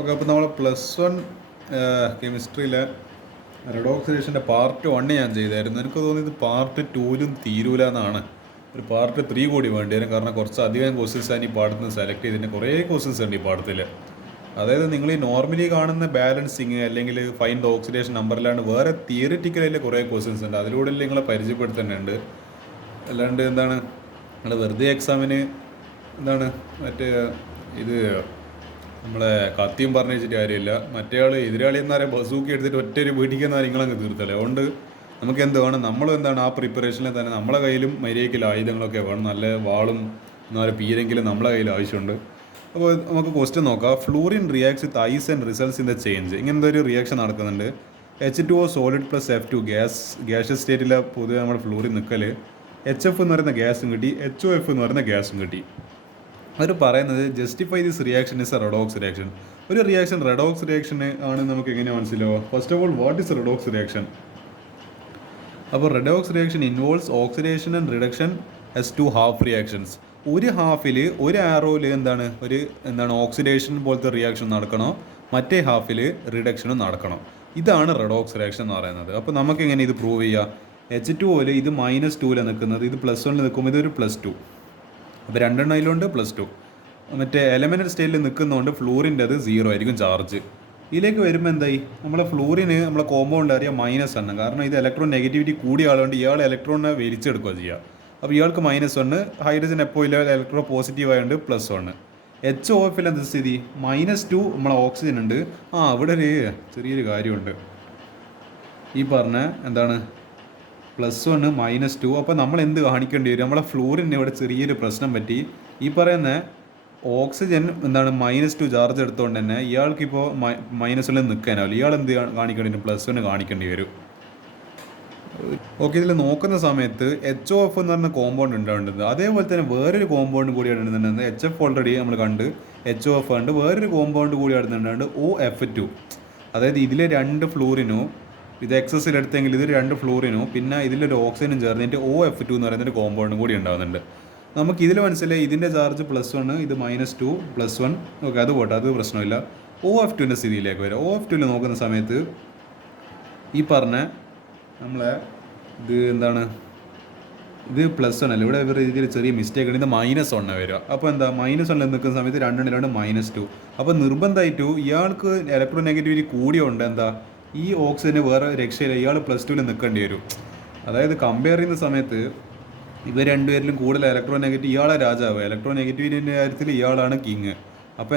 Okay, അപ്പോൾ നമ്മൾ +1 കെമിസ്ട്രിയിലെ റെഡോക്സിഡേഷൻ്റെ part 1 ഞാൻ ചെയ്തായിരുന്നു. എനിക്ക് തോന്നിയത് പാർട്ട് 2ലും തീരൂല എന്നാണ്. ഒരു പാർട്ട് 3 കൂടി വേണ്ടി വരും. കാരണം കുറച്ച് അധികം ക്വസ്റ്റ്യൻസ് ആണ് ഈ പാഠത്തിൽ നിന്ന് സെലക്ട് ചെയ്തിട്ട് കുറേ ക്വസ്റ്റ്യൻസ് ഉണ്ട് ഈ പാഠത്തിൽ. അതായത് നിങ്ങൾ ഈ നോർമലി കാണുന്ന ബാലൻസിങ് അല്ലെങ്കിൽ ഫൈൻഡ് ദ ഓക്സിഡേഷൻ നമ്പറിലാണ് വേറെ തിയറിറ്റിക്കലായിട്ട് കുറേ ക്വസ്റ്റ്യൻസ് ഉണ്ട്. അതിലൂടെ നിങ്ങളെ പരിചയപ്പെടുത്തുന്നുണ്ട്. അല്ലാണ്ട് എന്താണ് നിങ്ങൾ വെറുതെ എക്സാമിന് എന്താണ് മറ്റേ ഇത് നമ്മളെ കത്തിയും പറഞ്ഞു വെച്ചിട്ട് കാര്യമില്ല. മറ്റേ ആൾ എതിരാളി എന്നറിയാൻ ബസൂക്കി എടുത്തിട്ട് ഒറ്റൊരു വീട്ടിക്കുന്ന നിങ്ങളങ്ങ് തീർത്തല്ലേ. അതുകൊണ്ട് നമുക്ക് എന്ത് വേണം, നമ്മളും എന്താണ് ആ പ്രിപ്പറേഷനിൽ തന്നെ നമ്മളെ കയ്യിലും മര്യാദയ്ക്കുള്ള ആയുധങ്ങളൊക്കെ വേണം. നല്ല വാളും എന്നാൽ പീരെങ്കിലും നമ്മളെ കയ്യിൽ ആവശ്യമുണ്ട്. അപ്പോൾ നമുക്ക് ക്വസ്റ്റ്യൻ നോക്കാം. Fluorine reacts with ice and results in the change. ഇങ്ങനത്തെ ഒരു റിയാക്ഷൻ നടക്കുന്നുണ്ട്. H2O solid plus F2 gaseous സ്റ്റേറ്റിലെ പൊതുവെ നമ്മുടെ ഫ്ലൂറിൻ നിൽക്കൽ HF എന്ന് പറയുന്ന ഗ്യാസും കിട്ടി, HOF എന്ന് പറയുന്ന ഗ്യാസും കിട്ടി. അവർ പറയുന്നത് justify this reaction is a redox reaction. ഒരു റിയാക്ഷൻ റെഡോക്സ് റിയാക്ഷൻ ആണ് നമുക്ക് എങ്ങനെ മനസ്സിലാവുക? First of all, what is redox reaction? അപ്പോൾ redox reaction involves oxidation and reduction as two half reactions. ഒരു ഹാഫിൽ ഒരു ആറോയിൽ എന്താണ് ഓക്സിഡേഷൻ പോലത്തെ റിയാക്ഷൻ നടക്കണോ, മറ്റേ ഹാഫിൽ റിഡക്ഷനും നടക്കണം. ഇതാണ് റെഡോക്സ് റിയാക്ഷൻ എന്ന് പറയുന്നത്. അപ്പോൾ നമുക്ക് എങ്ങനെ ഇത് പ്രൂവ് ചെയ്യുക? H2O ഇത് -2 നിൽക്കുന്നത്, ഇത് +1 നിൽക്കുമ്പോൾ ഇതൊരു +2. അപ്പോൾ രണ്ടെണ്ണം അതിലുണ്ട് +2. മറ്റേ എലമെൻ്റൽ സ്റ്റേറ്റിൽ നിൽക്കുന്നതുകൊണ്ട് ഫ്ലൂറിൻ്റെ അത് 0 ആയിരിക്കും ചാർജ്. ഇതിലേക്ക് വരുമ്പോൾ എന്തായി, നമ്മളെ ഫ്ലൂറിന് നമ്മളെ കോമ്പൗണ്ട് അറിയാം -1. കാരണം ഇത് ഇലക്ട്രോൺ നെഗറ്റിവിറ്റി കൂടിയ ആളുകൊണ്ട് ഇയാൾ ഇലക്ട്രോണിനെ വലിച്ചെടുക്കുക ചെയ്യുക. അപ്പോൾ ഇയാൾക്ക് -1, ഹൈഡ്രജൻ എപ്പോൾ ഇല്ല ഇലക്ട്രോ പോസിറ്റീവ് ആയതുകൊണ്ട് +1. HOF എന്താ സ്ഥിതി? -2 നമ്മളെ ഓക്സിജൻ ഉണ്ട്. അവിടെ ഒരു ചെറിയൊരു കാര്യമുണ്ട്. ഈ പറഞ്ഞ എന്താണ് +1 -2. അപ്പോൾ നമ്മൾ എന്ത് കാണിക്കേണ്ടി വരും? നമ്മളെ ഫ്ലൂറിന് ഇവിടെ ചെറിയൊരു പ്രശ്നം പറ്റി. ഈ പറയുന്ന ഓക്സിജൻ -2 ചാർജ് എടുത്തുകൊണ്ട് തന്നെ ഇയാൾക്കിപ്പോൾ -1 നിൽക്കാനാവില്ല. ഇയാൾ എന്ത് കാണിക്കേണ്ടി വരും? +1 കാണിക്കേണ്ടി വരും. ഓക്കെ, ഇതിൽ നോക്കുന്ന സമയത്ത് HOF എന്ന് പറഞ്ഞ കോമ്പൗണ്ട് ഉണ്ടാവേണ്ടത്. അതേപോലെ തന്നെ വേറൊരു കോമ്പൗണ്ട് കൂടി ഇടുന്നുണ്ട്. HF ഓൾറെഡി നമ്മൾ കണ്ട്, HOF ഉണ്ട്. വേറൊരു കോമ്പൗണ്ട് കൂടി ഇടുന്നുണ്ട് OF2. അതായത് ഇതിലെ 2 ഫ്ലൂറിനോ, ഇത് എക്സസിൽ എടുത്തെങ്കിൽ ഇത് 2 ഫ്ലൂറിനോ പിന്നെ ഇതിലൊരു ഓക്സിജനും ചേർന്നിട്ട് OF2 എന്ന് പറയുന്നൊരു കോമ്പൗണ്ടും കൂടി ഉണ്ടാകുന്നുണ്ട്. നമുക്ക് ഇതിൽ മനസ്സിലായി ഇതിൻ്റെ ചാർജ് +1, ഇത് -2 +1. ഓക്കെ, അത് പോട്ടെ, അത് പ്രശ്നമില്ല. OF2ൻ്റെ സ്ഥിതിയിലേക്ക് വരാം. OF2ൽ നോക്കുന്ന സമയത്ത് ഈ പറഞ്ഞ നമ്മളെ ഇത് ഇത് +1 അല്ല, ഇവിടെ ഇവർ രീതിയിൽ ചെറിയ മിസ്റ്റേക്ക് ഉണ്ട്. ഇത് -1 വരിക. അപ്പോൾ എന്താ -1 നിൽക്കുന്ന സമയത്ത് രണ്ടെണ്ണിലാണ് -2. അപ്പോൾ നിർബന്ധമായിട്ടും ഇയാൾക്ക് ഇലക്ട്രോ നെഗറ്റിവിറ്റി കൂടിയുണ്ട്. ഈ ഓക്സിജന് വേറെ രക്ഷയില്ല, ഇയാൾ +2 നിൽക്കേണ്ടി വരും. അതായത് കമ്പയർ ചെയ്യുന്ന സമയത്ത് ഇവർ രണ്ടുപേരിലും കൂടുതൽ ഇലക്ട്രോ നെഗറ്റീവ്, ഇയാളെ രാജാവ്. ഇലക്ട്രോ നെഗറ്റിവിറ്റിൻ്റെ കാര്യത്തിൽ ഇയാളാണ് കിങ്. അപ്പോൾ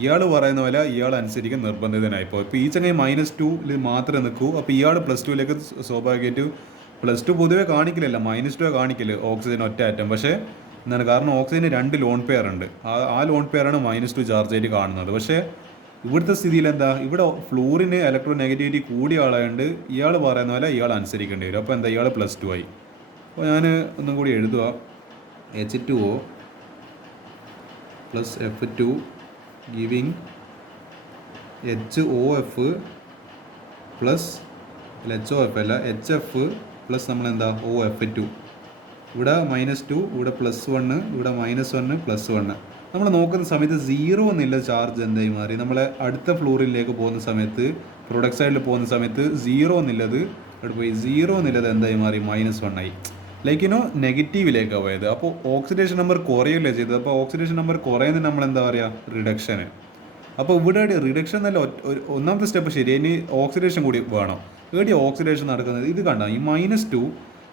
ഇയാൾ പറയുന്ന പോലെ ഇയാൾ അനുസരിക്കാൻ നിർബന്ധിതനായിപ്പോൾ. ഇപ്പോൾ ഈ ചങ്ങായി -2 മാത്രമേ നിൽക്കൂ. അപ്പോൾ ഇയാൾ +2ലേക്ക് സ്വാഭാവികമായിട്ട് +2 പൊതുവേ കാണിക്കില്ലല്ല, -2 കാണിക്കില്ല ഓക്സിജൻ ഒറ്റ ആറ്റം. പക്ഷേ കാരണം ഓക്സിജന് 2 ലോൺ പെയർ ഉണ്ട്. ആ ലോൺ പെയറാണ് -2 ചാർജ് ആയിട്ട് കാണുന്നത്. പക്ഷേ ഇവിടുത്തെ സ്ഥിതിയിൽ ഇവിടെ ഫ്ലൂറിന് ഇലക്ട്രോ നെഗറ്റിവിറ്റി കൂടിയ ആളായതുകൊണ്ട് ഇയാൾ പറയുന്ന പോലെ ഇയാൾ അനുസരിക്കേണ്ടി വരും. അപ്പോൾ ഇയാൾ +2 ആയി. അപ്പോൾ ഞാൻ ഒന്നും കൂടി എഴുതുക. H2O + F2 giving HOF HOF അല്ല HF പ്ലസ് OF2. ഇവിടെ -2, ഇവിടെ +1, ഇവിടെ -1 +1. നമ്മൾ നോക്കുന്ന സമയത്ത് 0 എന്നില്ല ചാർജ് എന്തായി മാറി. നമ്മളെ അടുത്ത ഫ്ലോറിലേക്ക് പോകുന്ന സമയത്ത്, പ്രൊഡക്റ്റ് സൈഡിൽ പോകുന്ന സമയത്ത് 0 എന്നുള്ളത് അവിടെ പോയി. 0 എന്നുള്ളത് എന്തായി മാറി? -1 ആയി. നെഗറ്റീവിലേക്കാണ് പോയത്. അപ്പോൾ ഓക്സിഡേഷൻ നമ്പർ കുറയല്ലേ ചെയ്തത്. അപ്പോൾ ഓക്സിഡേഷൻ നമ്പർ കുറയുന്നത് നമ്മൾ റിഡക്ഷന്. അപ്പോൾ ഇവിടെ റിഡക്ഷൻ എന്നല്ല ഒന്നാമത്തെ സ്റ്റെപ്പ് ശരി. ഇനി ഓക്സിഡേഷൻ കൂടി വേണം. ഇവിടെ ഓക്സിഡേഷൻ നടക്കുന്നത് ഇത് കണ്ട, ഈ -2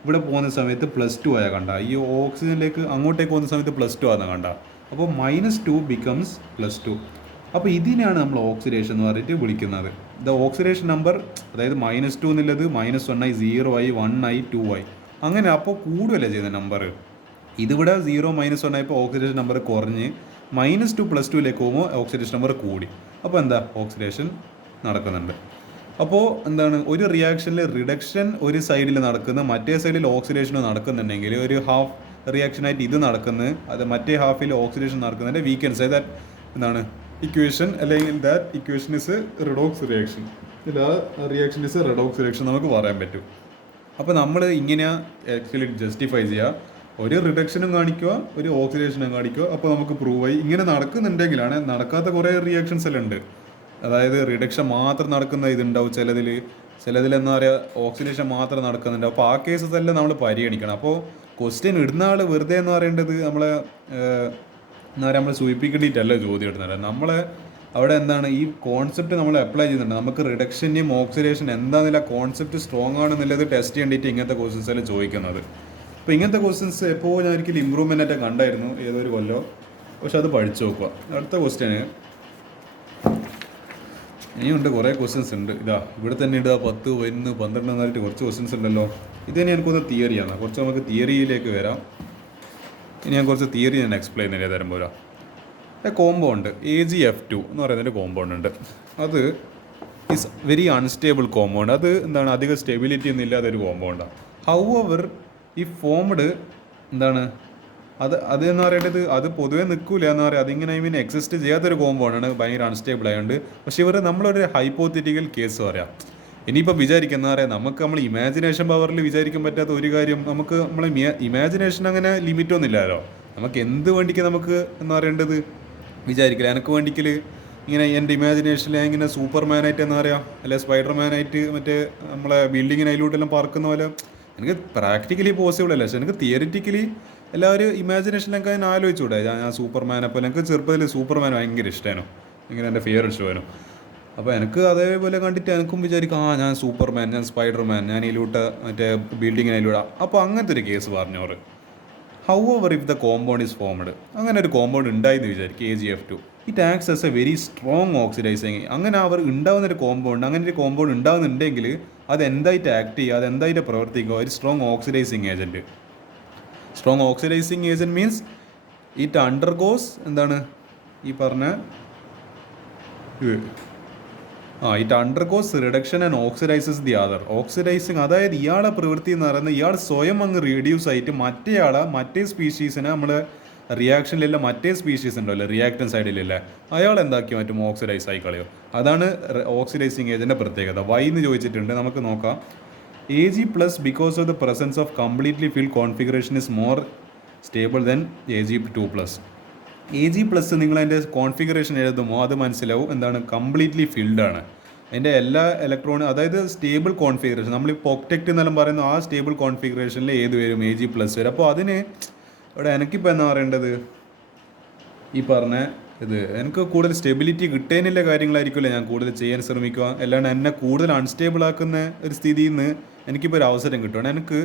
ഇവിടെ പോകുന്ന സമയത്ത് +2 ആയാൽ കണ്ട, ഈ ഓക്സിജനിലേക്ക് അങ്ങോട്ടേക്ക് പോകുന്ന സമയത്ത് +2 ആണെന്ന് കണ്ട. അപ്പോൾ -2 ബിക്കംസ് +2. അപ്പോൾ ഇതിനെയാണ് നമ്മൾ ഓക്സിഡേഷൻ എന്ന് പറഞ്ഞിട്ട് വിളിക്കുന്നത്. ദ ഓക്സിഡേഷൻ നമ്പർ, അതായത് -2 എന്നുള്ളത് -1 ആയി, 0 ആയി, 1 ആയി, 2 ആയി, അങ്ങനെ. അപ്പോൾ കൂടുകയല്ലേ ചെയ്യുന്ന നമ്പർ. ഇതിവിടെ 0 -1 ആയപ്പോൾ ഓക്സിഡേഷൻ നമ്പർ കുറഞ്ഞ് -2 +2ലേക്ക് പോകുമ്പോൾ ഓക്സിഡേഷൻ നമ്പർ കൂടി. അപ്പോൾ ഓക്സിഡേഷൻ നടക്കുന്നുണ്ട്. അപ്പോൾ ഒരു റിയാക്ഷനിൽ റിഡക്ഷൻ ഒരു സൈഡിൽ നടക്കുന്ന, മറ്റേ സൈഡിൽ ഓക്സിഡേഷനും നടക്കുന്നുണ്ടെങ്കിൽ ഒരു ഹാഫ് റിയാക്ഷനായിട്ട് ഇത് നടക്കുന്നത്, അത് മറ്റേ ഹാഫിൽ ഓക്സിഡേഷൻ നടക്കുന്നതിൻ്റെ we can say that equation, അല്ലെങ്കിൽ that equation is redox reaction. ഇതിൽ ആ റിയാക്ഷൻ ഇസ് റെഡോക്സ് റിയാക്ഷൻ നമുക്ക് പറയാൻ പറ്റും. അപ്പോൾ നമ്മൾ ഇങ്ങനെയാണ് ആക്ച്വലി ജസ്റ്റിഫൈ ചെയ്യുക. ഒരു റിഡക്ഷനും കാണിക്കുക, ഒരു ഓക്സിഡേഷനും കാണിക്കുക. അപ്പോൾ നമുക്ക് പ്രൂവ് ആയി. ഇങ്ങനെ നടക്കുന്നുണ്ടെങ്കിലാണ്, നടക്കാത്ത കുറേ റിയാക്ഷൻസ് എല്ലാം ഉണ്ട്. അതായത് റിഡക്ഷൻ മാത്രം നടക്കുന്ന ഇതുണ്ടാവും ചിലതിൽ എന്താ പറയുക ഓക്സിഡേഷൻ മാത്രം നടക്കുന്നുണ്ട്. അപ്പോൾ ആ കേസസ് എല്ലാം നമ്മൾ പരിഗണിക്കണം. അപ്പോൾ ക്വസ്റ്റ്യൻ ഇടുന്ന ആൾ വെറുതെ എന്ന് പറയേണ്ടത് നമ്മളെ എന്താ പറയുക നമ്മൾ സൂചിപ്പിക്കേണ്ടിയിട്ടല്ല ചോദ്യം ഇടുന്നത്. നമ്മളെ അവിടെ എന്താണ് ഈ കോൺസെപ്റ്റ് നമ്മൾ അപ്ലൈ ചെയ്യുന്നുണ്ട്. നമുക്ക് റിഡക്ഷൻ്റെയും ഓക്സിഡേഷൻ എന്താണെന്നില്ല കോൺസെപ്റ്റ് സ്ട്രോങ് ആണെന്നുള്ളത് ടെസ്റ്റ് ചെയ്യേണ്ടിയിട്ട് ഇങ്ങനത്തെ ക്വസ്റ്റ്യൻസ് എല്ലാം ചോദിക്കുന്നത്. അപ്പോൾ ഇങ്ങനത്തെ ക്വസ്റ്റ്യൻസ് എപ്പോൾ ഞാൻ ഒരിക്കലും ഇമ്പ്രൂവ്മെൻ്റ് ആയിട്ട് കണ്ടായിരുന്നു ഏതൊരു കൊല്ലോ. പക്ഷെ അത് പഠിച്ചു നോക്കുക. അടുത്ത ക്വസ്റ്റ്യന് ഇനിയുണ്ട്, കുറേ ക്വസ്റ്റ്യൻസ് ഉണ്ട്. ഇവിടെ തന്നെ ഇടുക 10, 11, 12 എന്നായിട്ട് കുറച്ച് ക്വസ്റ്റ്യൻസ് ഉണ്ടല്ലോ. ഇത് തന്നെ എനിക്കൊന്ന് തിയറിയാണ്. കുറച്ച് നമുക്ക് തിയറിയിലേക്ക് വരാം. ഇനി ഞാൻ കുറച്ച് തിയറി ഞാൻ എക്സ്പ്ലെയിൻ ചെയ്ത് തരുമ്പോൾ കോമ്പൗണ്ട് AgF2 എന്ന് പറയുന്നൊരു കോമ്പൗണ്ട് ഉണ്ട്. അത് ഈസ് വെരി അൺസ്റ്റേബിൾ കോമ്പൗണ്ട്. അത് എന്താണ് അധികം സ്റ്റെബിലിറ്റി ഒന്നും ഇല്ലാത്തൊരു കോമ്പൗണ്ടാണ്. ഹൗവർ ഈ ഫോംഡ് എന്താണ് അത് എന്ന് പറയുന്നത് അത് പൊതുവേ നിൽക്കില്ല എന്ന് പറയുക. അതിങ്ങനെ എക്സിസ്റ്റ് ചെയ്യാത്തൊരു കോമ്പൗണ്ടാണ്, ഭയങ്കര അൺസ്റ്റേബിൾ ആയതുകൊണ്ട്. പക്ഷേ നമ്മളൊരു ഹൈപ്പോത്തറ്റിക്കൽ കേസ് പറയാം. ഇനിയിപ്പോൾ വിചാരിക്കുന്ന പറയാം, നമ്മൾ ഇമാജിനേഷൻ പവറിൽ വിചാരിക്കാൻ പറ്റാത്ത ഒരു കാര്യം, നമ്മളെ ഇമാജിനേഷൻ അങ്ങനെ ലിമിറ്റൊന്നും ഇല്ലല്ലോ. നമുക്ക് എന്ത് വേണ്ടിക്ക് നമുക്ക് എന്ന് പറയേണ്ടത് വിചാരിക്കില്ല. എനിക്ക് വേണ്ടിക്കൽ ഇങ്ങനെ എൻ്റെ ഇമാജിനേഷനിൽ ഇങ്ങനെ സൂപ്പർമാനായിട്ട് എന്താ പറയുക, അല്ലെ സ്പൈഡർമാനായിട്ട് മറ്റേ നമ്മളെ ബിൽഡിങ്ങിന് അതിലൂടെല്ലാം പറക്കുന്ന പോലെ എനിക്ക് പ്രാക്ടിക്കലി പോസിബിൾ അല്ല. പക്ഷെ എനിക്ക് തിയറിറ്റിക്കലി എല്ലാവരും ഇമാജിനേഷനിലൊക്കെ ഞാൻ ആലോചിച്ചൂടെ, ഞാൻ സൂപ്പർമാനെ പോലെ. എനിക്ക് ചെറുപ്പത്തിൽ സൂപ്പർമാൻ ഭയങ്കര ഇഷ്ടമായിരുന്നു, ഇങ്ങനെ എൻ്റെ ഫേവറേറ്റ് ഷോ ആയിരുന്നു. അപ്പോൾ എനിക്ക് അതേപോലെ കണ്ടിട്ട് എനിക്കും വിചാരിക്കും ഞാൻ സൂപ്പർമാൻ, ഞാൻ സ്പൈഡർമാൻ, ഞാൻ ഇതിലൂട്ട് മറ്റേ ബിൽഡിങ്ങിനതിലൂടെ. അപ്പോൾ അങ്ങനത്തെ ഒരു കേസ് പറഞ്ഞോറ്. However if the compound is formed, അങ്ങനെ ഒരു കോമ്പൗണ്ട് ഉണ്ടായെന്ന് വിചാരിക്കും AgF2. It acts as a very strong oxidising. അങ്ങനെ അവർ ഉണ്ടാകുന്നൊരു കോമ്പൗണ്ട്, അങ്ങനെ ഒരു കോമ്പൗണ്ട് ഉണ്ടാകുന്നുണ്ടെങ്കിൽ അത് എന്തായിട്ട് ആക്ട് ചെയ്യുക, അത് എന്തായിട്ട് പ്രവർത്തിക്കുക, ഒരു strong oxidising agent. Strong oxidising agent means it undergoes എന്താണ് ഈ പറഞ്ഞ it undergoes reduction and oxidises the other. Oxidising അതായത് ഇയാളെ പ്രവൃത്തി എന്ന് പറയുന്നത് ഇയാൾ സ്വയം അങ്ങ് റീഡ്യൂസ് ആയിട്ട് മറ്റേ സ്പീഷീസിനെ നമ്മൾ റിയാക്ഷനിലുള്ള മറ്റേ സ്പീഷീസ് ഉണ്ടല്ലോ റിയാക്ടൻ സൈഡിലില്ല, അയാൾ എന്താക്കി മാറ്റും, ഓക്സിഡൈസ് ആയി കളയോ. അതാണ് ഓക്സിഡൈസിങ് ഏജൻ്റെ പ്രത്യേകത. വൈ എന്ന് ചോദിച്ചിട്ടുണ്ട്, നമുക്ക് നോക്കാം. Ag plus because of the presence of completely filled configuration is more stable than Ag2 plus. Ag plus നിങ്ങൾ അതിൻ്റെ കോൺഫിഗറേഷൻ എഴുതുമ്പോൾ അത് മനസ്സിലാവും എന്താണ് കംപ്ലീറ്റ്ലി ഫിൽഡ് ആണ്. അതിൻ്റെ എല്ലാ ഇലക്ട്രോണും, അതായത് സ്റ്റേബിൾ കോൺഫിഗറേഷൻ, നമ്മൾ ഈ പോക്ടെക്റ്റ് എന്നെല്ലാം പറയുന്ന ആ സ്റ്റേബിൾ കോൺഫിഗറേഷനിൽ ഏത് വരും, Ag പ്ലസ് വരും. അപ്പോൾ അതിന് ഇവിടെ എനിക്കിപ്പോൾ എന്താ പറയേണ്ടത്, ഈ പറഞ്ഞ എനിക്ക് കൂടുതൽ സ്റ്റെബിലിറ്റി കിട്ടാനുള്ള കാര്യങ്ങളായിരിക്കുമല്ലോ ഞാൻ കൂടുതൽ ചെയ്യാൻ ശ്രമിക്കുക. അല്ലാണ്ട് എന്നെ കൂടുതൽ അൺസ്റ്റേബിൾ ആക്കുന്ന ഒരു സ്ഥിതിയിൽ നിന്ന് എനിക്കിപ്പോൾ ഒരു അവസരം കിട്ടുകയാണ്.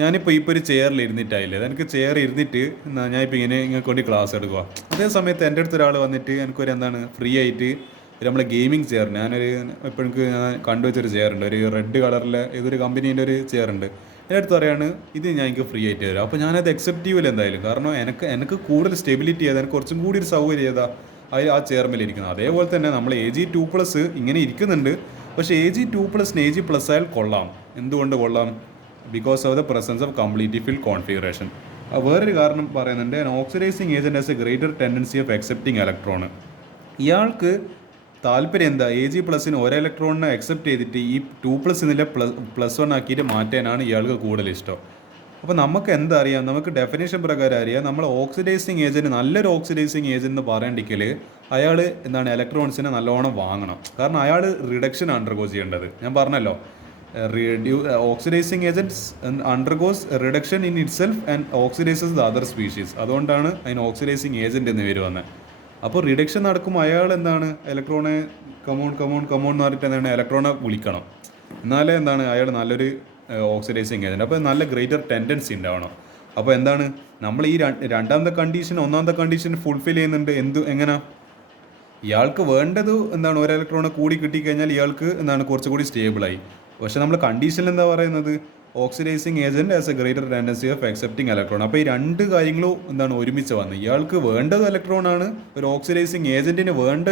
ഞാനിപ്പോൾ ഒരു ചെയറിൽ ഇരുന്നിട്ടായില്ലേ, എനിക്ക് ചെയർ ഇരുന്നിട്ട് ഞാനിപ്പോൾ ഇങ്ങനെ കൊണ്ട് ക്ലാസ് എടുക്കുക. അതേ സമയത്ത് എൻ്റെ അടുത്ത് ഒരാൾ വന്നിട്ട് എനിക്കൊരു എന്താണ് ഫ്രീ ആയിട്ട് നമ്മളെ ഗെയിമിംഗ് ചെയർ, ഞാനൊരു ഇപ്പോൾ ഞാൻ കണ്ടുവച്ചൊരു ചെയറുണ്ട്, ഒരു റെഡ് കളറിലെ ഏതൊരു കമ്പനീൻ്റെ ഒരു ചെയറുണ്ട്. എൻ്റെ അടുത്ത് പറയാണ് എനിക്ക് ഫ്രീ ആയിട്ട് തരാം. അപ്പോൾ ഞാനത് അക്സെപ്റ്റ് ചെയ്യില്ല എന്തായാലും. കാരണം എനിക്ക് കൂടുതൽ സ്റ്റെബിലിറ്റി ചെയ്താൽ എനിക്ക് കുറച്ചും കൂടി ഒരു സൗകര്യം ചെയ്താൽ ആ ചെയർമേലിരിക്കുന്നത്. അതേപോലെ തന്നെ നമ്മൾ Ag2+ ഇങ്ങനെ ഇരിക്കുന്നുണ്ട്. പക്ഷേ Ag2+ Ag+ ആയാൽ കൊള്ളാം. എന്തുകൊണ്ട് കൊള്ളാം? Because of the presence of completely fill configuration. വേറൊരു കാരണം പറയുന്നുണ്ട്, oxidising agent has a greater tendency of accepting electron. ഇയാൾക്ക് താല്പര്യം എന്താ, Ag+ന് ഒരു ഇലക്ട്രോണിനെ അക്സെപ്റ്റ് ചെയ്തിട്ട് ഈ 2+ എന്നില്ല +1 ആക്കിയിട്ട് മാറ്റാനാണ് ഇയാൾക്ക് കൂടുതൽ ഇഷ്ടം. അപ്പോൾ നമുക്ക് എന്താ അറിയാം, നമുക്ക് ഡെഫിനേഷൻ പ്രകാരം അറിയാം, നമ്മൾ ഓക്സിഡൈസിങ് ഏജൻറ്റ്, നല്ലൊരു ഓക്സിഡൈസിങ് ഏജൻറ്റ് എന്ന് പറയണ്ടെങ്കിൽ അയാൾ എന്താണ് ഇലക്ട്രോൺസിനെ നല്ലോണം വാങ്ങണം. കാരണം അയാൾ റിഡക്ഷൻ അണ്ടർഗോ ചെയ്യേണ്ടത്. ഞാൻ പറഞ്ഞല്ലോ, oxidising agents undergoes reduction in it self and oxidises the other species. അതുകൊണ്ടാണ് അതിന് ഓക്സിഡൈസിങ് ഏജൻറ്റ് എന്ന് പേര് വന്നത്. അപ്പോൾ റിഡക്ഷൻ നടക്കുമ്പോൾ അയാൾ എന്താണ് ഇലക്ട്രോണെ കമോൺ എന്ന് പറഞ്ഞിട്ട് എന്താണ് ഇലക്ട്രോണെ വിളിക്കണം. എന്നാലേ എന്താണ് അയാൾ നല്ലൊരു ഓക്സിഡൈസിങ് ഏജൻറ്റ്. അപ്പോൾ നല്ല ഗ്രേറ്റർ ടെൻഡൻസി ഉണ്ടാവണം. അപ്പോൾ എന്താണ് നമ്മൾ ഈ രണ്ടാമത്തെ കണ്ടീഷൻ ഒന്നാമത്തെ കണ്ടീഷൻ ഫുൾഫിൽ ചെയ്യുന്നുണ്ട്. എങ്ങനെ ഇയാൾക്ക് വേണ്ടത് എന്താണ് ഒരു ഇലക്ട്രോണെ കൂടി കിട്ടിക്കഴിഞ്ഞാൽ ഇയാൾക്ക് എന്താണ് കുറച്ചുകൂടി സ്റ്റേബിളായി. പക്ഷേ നമ്മൾ കണ്ടീഷനിൽ എന്താ പറയുന്നത്, oxidising agent as A greater tendency of accepting electron. അപ്പോൾ ഈ രണ്ട് കാര്യങ്ങളും എന്താണ് ഒരുമിച്ച് വന്നത്. ഇയാൾക്ക് വേണ്ടത് ഇലക്ട്രോണാണ്, ഒരു ഓക്സിഡൈസിങ് ഏജൻറ്റിന് വേണ്ട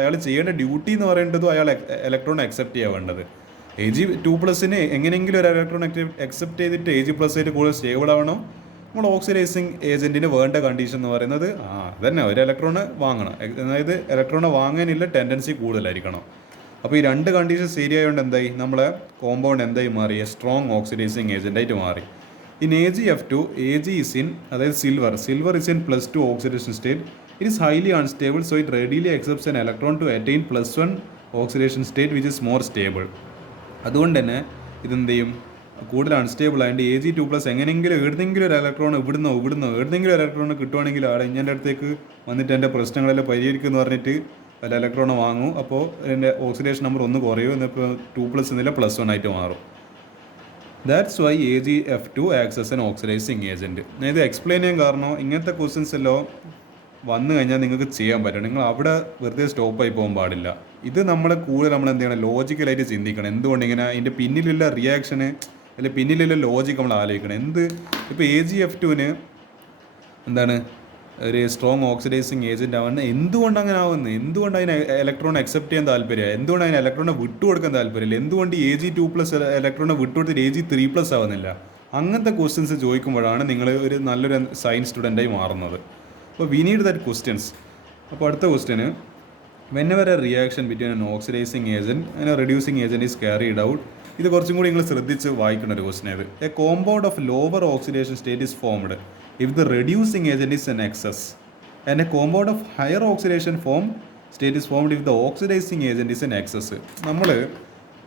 അയാൾ ചെയ്യേണ്ട ഡ്യൂട്ടി എന്ന് പറയേണ്ടതും അയാൾ ഇലക്ട്രോൺ അക്സെപ്റ്റ് ചെയ്യാൻ വേണ്ടത്. Ag2+ന് എങ്ങനെയെങ്കിലും ഒരു ഇലക്ട്രോൺ അക്സെപ്റ്റ് ചെയ്തിട്ട് Ag+ ആയിട്ട് കൂടുതൽ സ്റ്റേബിൾ ആവണം. നമ്മൾ ഓക്സിഡൈസിങ് ഏജൻറ്റിന് വേണ്ട കണ്ടീഷൻ എന്ന് പറയുന്നത് അതന്നെ ഒരു ഇലക്ട്രോണ് വാങ്ങണം. അതായത് ഇലക്ട്രോണെ വാങ്ങാനുള്ള ടെൻഡൻസി കൂടുതലായിരിക്കണം. അപ്പോൾ ഈ രണ്ട് കണ്ടീഷൻ ശരിയായതുകൊണ്ട് എന്തായി, നമ്മളെ കോമ്പൗണ്ട് എന്തായി മാറി, സ്ട്രോങ് ഓക്സിഡൈസിങ് ഏജൻറ്റായിട്ട് മാറി. In AgF2, Ag is in, അതായത് silver is in +2 oxidation state It is highly unstable, so it readily accepts an electron to attain +1 oxidation state which is more stable. അതുകൊണ്ട് തന്നെ ഇതെന്ത് ചെയ്യും, കൂടുതൽ unstable ആയതുകൊണ്ട് Ag2+ എങ്ങനെയെങ്കിലും എവിടെയെങ്കിലും ഒരു ഇലക്ട്രോൺ ഇവിടുന്നോ ഏതെങ്കിലും ഒരു ഇലക്ട്രോൺ കിട്ടുവാണെങ്കിൽ ആടെ എൻ്റെ അടുത്തേക്ക് വന്നിട്ട് എൻ്റെ പ്രശ്നങ്ങളെല്ലാം പരിഹരിക്കുമെന്ന് പറഞ്ഞിട്ട് വല്ല ഇലക്ട്രോൺ വാങ്ങും. അപ്പോൾ എൻ്റെ ഓക്സിഡേഷൻ നമ്പർ 1 കുറയും, എന്നിപ്പോൾ 2+ എന്നില്ല +1 ആയിട്ട് മാറും. That's why AgF2 acts as an oxidising agent. ഞാൻ ഇത് എക്സ്പ്ലെയിൻ ചെയ്യാൻ കാരണം ഇങ്ങനത്തെ ക്വസ്റ്റ്യൻസ് എല്ലാം വന്നു കഴിഞ്ഞാൽ നിങ്ങൾക്ക് ചെയ്യാൻ പറ്റും. നിങ്ങൾ അവിടെ വെറുതെ സ്റ്റോപ്പായി പോകാൻ പാടില്ല. ഇത് നമ്മളെ കൂടുതൽ നമ്മൾ എന്ത് ചെയ്യണം, ലോജിക്കലായിട്ട് ചിന്തിക്കണം. എന്തുകൊണ്ട് ഇങ്ങനെ അതിൻ്റെ പിന്നിലുള്ള റിയാക്ഷന് അല്ലെങ്കിൽ പിന്നിലുള്ള ലോജിക്ക് നമ്മൾ ആലോചിക്കണം. ഇപ്പോൾ AgF2 എന്താണ് ഒരു സ്ട്രോങ് ഓക്സിഡൈസിങ് ഏജൻറ്റ് ആവുന്നത് എന്തുകൊണ്ട് അങ്ങനെ ആവുന്നത്, എന്തുകൊണ്ട് അതിന് ഇലക്ട്രോൺ അക്സെപ്റ്റ് ചെയ്യാൻ താല്പര്യമില്ല, എന്തുകൊണ്ട് അതിന് ഇലക്ട്രോണെ വിട്ടുകൊടുക്കാൻ താല്പര്യമില്ല, എന്തുകൊണ്ട് Ag2+ ഇലക്ട്രോണെ വിട്ടുകൊടുത്തിട്ട് Ag3+ ആവുന്നില്ല. അങ്ങനത്തെ ക്വസ്റ്റ്യൻസ് ചോദിക്കുമ്പോഴാണ് നിങ്ങൾ ഒരു നല്ലൊരു സയൻസ് സ്റ്റുഡൻ്റായി മാറുന്നത്. അപ്പോൾ വി നീഡ് ദാറ്റ് ക്വസ്റ്റ്യൻസ്. അപ്പോൾ അടുത്ത question, whenever a reaction between an oxidizing agent and a reducing agent is carried out, ഇത് കുറച്ചും കൂടി നിങ്ങൾ ശ്രദ്ധിച്ച് വായിക്കുന്ന ഒരു ക്വസ്റ്റ്യൻ ഇത്. A compound of lower oxidation state is formed if the reducing agent is in excess and a compound of higher oxidation state is formed if the oxidising agent is in excess. നമ്മൾ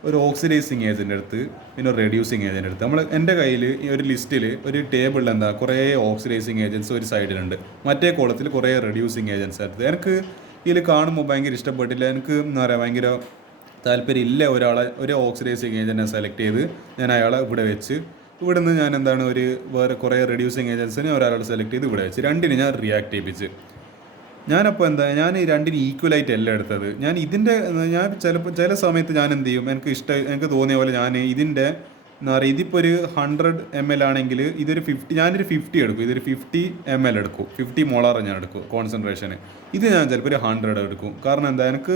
ഒരു oxidising agent എടുത്ത് പിന്നെ ഒരു reducing agent എടുത്ത് എൻ്റെ കയ്യിൽ ഈ ഒരു ലിസ്റ്റിൽ ഒരു ടേബിളിൽ കുറേ ഓക്സിഡൈസിങ് ഏജൻറ്റ്സ് ഒരു സൈഡിലുണ്ട്, മറ്റേ കോളത്തിൽ കുറേ റെഡ്യൂസിങ് ഏജൻറ്റ്സ് എടുത്ത്. എനിക്ക് ഇതിൽ കാണുമ്പോൾ ഭയങ്കര ഇഷ്ടപ്പെട്ടില്ല, എനിക്ക് എന്താ പറയുക ഭയങ്കര താല്പര്യമില്ല ഒരു ഓക്സിഡൈസിങ് ഏജൻറ്റിനെ സെലക്ട് ചെയ്ത് ഞാൻ അയാളെ ഇവിടെ വെച്ച്, ഇവിടെ നിന്ന് ഞാൻ വേറെ കുറേ റെഡ്യൂസിങ് ഏജൻസിനെ ഒരാളെ സെലക്ട് ചെയ്ത് ഇവിടെ വെച്ച് രണ്ടിന് ഞാൻ റിയാക്ട് ചെയ്യിപ്പിച്ച്. ഞാനപ്പോൾ ഞാൻ ഈ രണ്ടിന് ഈക്വലായിട്ട് അല്ല എടുത്തത്. ഞാൻ ചില സമയത്ത് ഞാൻ എന്ത് ചെയ്യും, എനിക്ക് തോന്നിയ പോലെ ഞാൻ ഇതിൻ്റെ എന്താ പറയുക, ഇതിപ്പോൾ ഒരു 100 ml ആണെങ്കിൽ ഞാനൊരു 50 എടുക്കും, ഇതൊരു 50 ml എടുക്കും, 50 മോളാർ ഞാൻ എടുക്കും കോൺസെൻട്രേഷന്. ഇത് ഞാൻ ചിലപ്പോൾ ഒരു 100 എടുക്കും. കാരണം എന്താ, എനിക്ക്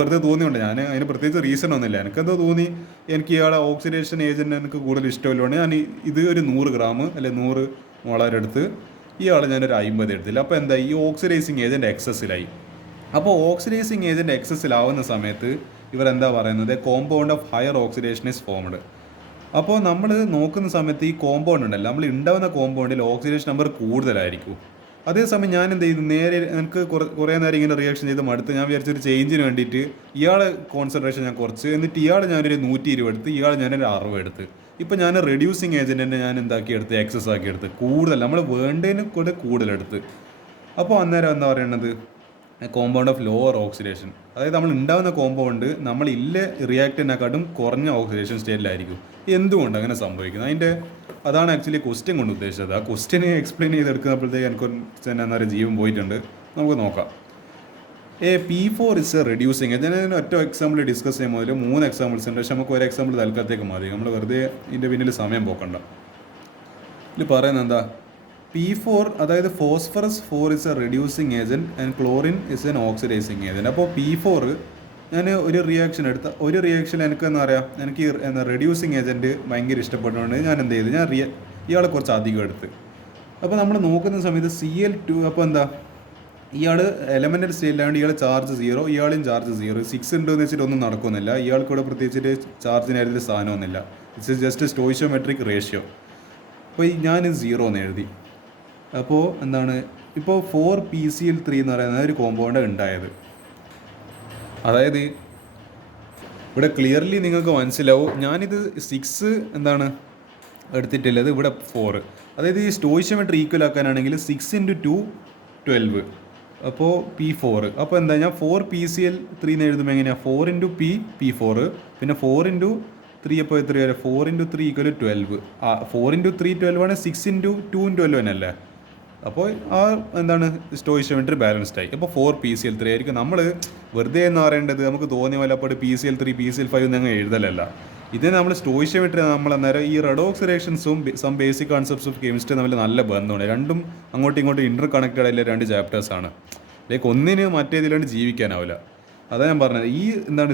വെറുതെ തോന്നിയുണ്ട്, ഞാൻ അതിന് പ്രത്യേകിച്ച് റീസൺ ഒന്നുമില്ല. എനിക്കെന്തോ തോന്നി, എനിക്ക് ഇയാളെ ഓക്സിഡേഷൻ ഏജൻറ്റ് എനിക്ക് കൂടുതൽ ഇഷ്ടമില്ലോണ്ട് ഞാൻ ഇത് ഒരു 100 ഗ്രാം അല്ലെങ്കിൽ 100 മോളാർ എടുത്ത് ഇയാൾ ഞാനൊരു 50 എടുത്തില്ല. അപ്പോൾ എന്താ, ഈ ഓക്സിഡൈസിങ് ഏജൻറ്റ് എക്സസിലായി. അപ്പോൾ ഓക്സിഡൈസിങ് ഏജൻറ്റ് എക്സസിലാവുന്ന സമയത്ത് ഇവരെന്താ പറയുന്നത്, compound of higher oxidation is formed. അപ്പോൾ നമ്മൾ നോക്കുന്ന സമയത്ത് ഈ കോമ്പൗണ്ട് ഉണ്ടല്ലോ, നമ്മൾ ഉണ്ടാവുന്ന കോമ്പൗണ്ടിൽ ഓക്സിഡേഷൻ നമ്പർ കൂടുതലായിരിക്കും. അതേസമയം ഞാൻ എന്ത് ചെയ്തു, നേരെ എനിക്ക് കുറേ നേരം ഇങ്ങനെ റിയാക്ഷൻ ചെയ്ത് മടുത്ത് ഞാൻ വിചാരിച്ചൊരു ചേഞ്ചിന് വേണ്ടിയിട്ട് ഇയാളെ കോൺസെൻട്രേഷൻ ഞാൻ കുറച്ച്, എന്നിട്ട് ഞാനൊരു 120 എടുത്ത്, ഞാനൊരു 60 എടുത്ത്. ഇപ്പോൾ ഞാൻ റെഡ്യൂസിങ് ഏജൻറ്റിനെ ഞാൻ എടുത്ത് എക്സസ് ആക്കി എടുത്ത്, കൂടുതൽ നമ്മൾ വേണ്ടതിന് കൂടെ കൂടുതലെടുത്ത്. അപ്പോൾ അന്നേരം എന്താ പറയണത്, കോമ്പൗണ്ട് ഓഫ് ലോവർ ഓക്സിഡേഷൻ, അതായത് നമ്മൾ ഉണ്ടാകുന്ന കോമ്പൗണ്ട് നമ്മൾ റിയാക്റ്റിനെക്കാട്ടും കുറഞ്ഞ ഓക്സിഡേഷൻ സ്റ്റേറ്റിലായിരിക്കും. എന്തുകൊണ്ട് അങ്ങനെ സംഭവിക്കുന്നത്, അതാണ് ആക്ച്വലി ക്വസ്റ്റ്യൻ കൊണ്ട് ഉദ്ദേശിച്ചത്. ആ ക്വസ്റ്റ്യനെ എക്സ്പ്ലെയിൻ ചെയ്തെടുക്കുന്നപ്പോഴത്തേക്ക് എനിക്ക് ജീവൻ പോയിട്ടുണ്ട്. നമുക്ക് നോക്കാം. P4 is A reducing. ഞാൻ ഒറ്റ എക്സാമ്പിൾ ഡിസ്കസ് ചെയ്യുമ്പോൾ 3 എക്സാമ്പിൾസ് ഉണ്ട്, പക്ഷെ നമുക്ക് ഒരു എക്സാമ്പിൾ തൽക്കാലത്തേക്ക് മതി, നമ്മൾ വെറുതെ ഇതിൻ്റെ പിന്നിൽ സമയം പോക്കണ്ട. ഇതിൽ പറയുന്നത് എന്താ, P4 അതായത് phosphorus 4 is A reducing agent and chlorine is an oxidising agent. അപ്പോൾ P4 ഞാൻ ഒരു റിയാക്ഷനിൽ എനിക്ക് എന്താ പറയുക, എനിക്ക് റെഡ്യൂസിങ് ഏജൻറ്റ് ഭയങ്കര ഇഷ്ടപ്പെടുന്നതുകൊണ്ട് ഞാൻ എന്ത് ചെയ്തു, ഇയാളെ കുറച്ച് അധികം എടുത്ത്. അപ്പോൾ നമ്മൾ നോക്കുന്ന സമയത്ത് Cl2, അപ്പോൾ എന്താ, ഇയാൾ എലമെൻ്റൽ സ്റ്റേറ്റിലാണ്ട് ഇയാൾ ചാർജ് 0, ഇയാളും ചാർജ് 0, 6 ഉണ്ടെന്ന് വെച്ചിട്ട് ഒന്നും നടക്കുന്നില്ല. ഇയാൾക്കൂടെ പ്രത്യേകിച്ചിട്ട് ചാർജിനായിട്ട് സാധനമൊന്നുമില്ല. It's just stoichiometric ratio. അപ്പോൾ ഞാൻ 0 എന്ന് എഴുതി. അപ്പോൾ എന്താണ്, ഇപ്പോൾ 4PCl3 എന്ന് പറയുന്ന ഒരു കോമ്പൗണ്ട് ഉണ്ടായത്. അതായത് ഇവിടെ ക്ലിയർലി നിങ്ങൾക്ക് മനസ്സിലാവും, ഞാനിത് 6 എടുത്തിട്ടുള്ളത്, ഇവിടെ 4. അതായത് ഈ സ്റ്റോയിഷ്യോമെട്രി ഈക്വൽ ആക്കാനാണെങ്കിൽ 6 × 2 12, അപ്പോൾ P4. അപ്പോൾ എന്താ, ഞാൻ 4PCl3 എന്ന് എഴുതുമ്പോൾ എങ്ങനെയാണ്, 4 × P4, പിന്നെ 4 × 3, അപ്പോൾ എത്ര വരെ, 4 × 3 = 12. 4 × 3 12 ആണ്, 6 × 2 12 തന്നെയല്ലേ. അപ്പോൾ സ്റ്റോയിഷ്യോമെട്രി ബാലൻസ്ഡ് ആയി. അപ്പോൾ 4PCl3 ആയിരിക്കും. നമ്മൾ വെറുതെ എന്ന് പറയേണ്ടത്, നമുക്ക് തോന്നിയ പോലെ അപ്പോൾ PCl3 PCl5 എന്നങ്ങ് എഴുതലല്ല. ഇത് നമ്മൾ സ്റ്റോയിഷ്യോമെട്രി നമ്മൾ അന്നേരം ഈ റെഡോക്സ് റിയാക്ഷൻസും some basic concepts of chemistry തമ്മിൽ നല്ല ബന്ധമുണ്ട്. രണ്ടും അങ്ങോട്ടും ഇങ്ങോട്ടും ഇൻ്റർ കണക്റ്റഡ് ആയിട്ടുള്ള 2 ചാപ്റ്റേഴ്സാണ്. ഒന്നിന് മറ്റേതിലാണ്ട് ജീവിക്കാനാവില്ല. അതാണ് ഞാൻ പറഞ്ഞത്, ഈ